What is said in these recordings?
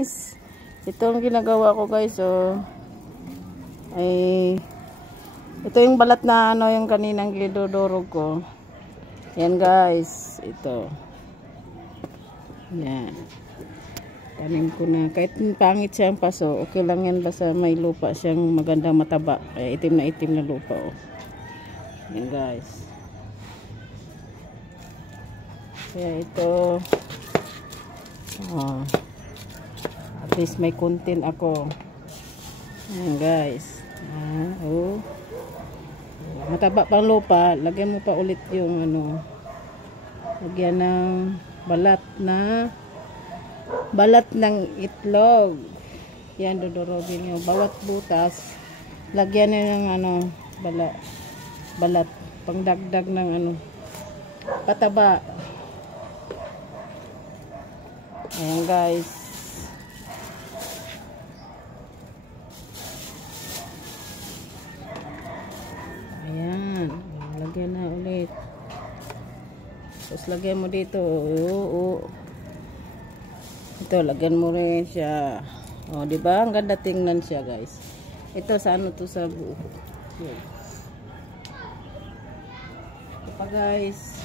guys, ito ang ginagawa ko guys. So, ay ito yung balat na ano yung kaninang gidodorog ko. Yan guys, ito. Yan. Tanim ko na. Kahit pangit siyang paso, okay lang yan basta may lupa siyang magandang mataba. Kaya itim na lupa. Oh. Yan guys. Kaya ito. Oh. At least may content ako. Yan guys. Oh. Mataba pang lupa. Lagyan mo pa ulit yung ano. Lagyan ng balat ng itlog. Yan, dodorogin nyo. Bawat butas, lagyan nyo ng ano, balat. Pangdagdag ng ano, pataba. Ayan guys. Ayan. Lagyan na ulit. Tapos lagyan mo dito. Ito, lagyan mo rin siya. O, diba? Ang ganda tingnan siya, guys. Ito, sa ano to sa buo. Ito pa, guys.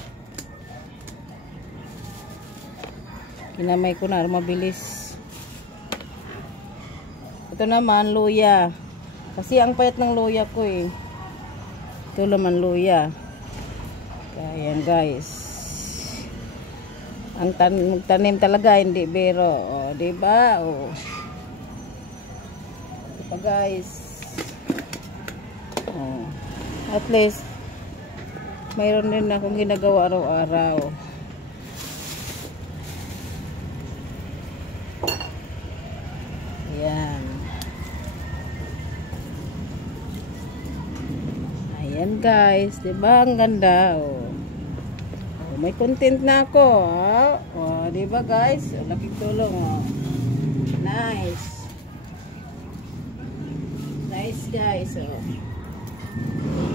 Kinamay ko na, mabilis. Ito naman, luya. Kasi ang payat ng luya ko eh. Ito naman, luya. Ayan, guys. Ang tanim talaga hindi biro. Oh, di ba? Oh. Ito guys. Oh. At least mayroon din akong ginagawa araw-araw. Ayan. Ayan guys, di ba ang ganda? Oh. May content na ako, ha? O, di ba guys? Laking tulong, oh. Nice. Nice guys, oh.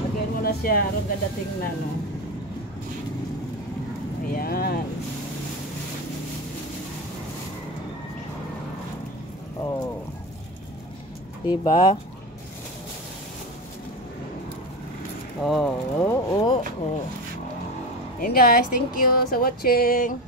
Lagyan mo na siya, harong ganda tingnan, oh. Ayan. Oh. Di ba? Oh. And guys, thank you sa watching.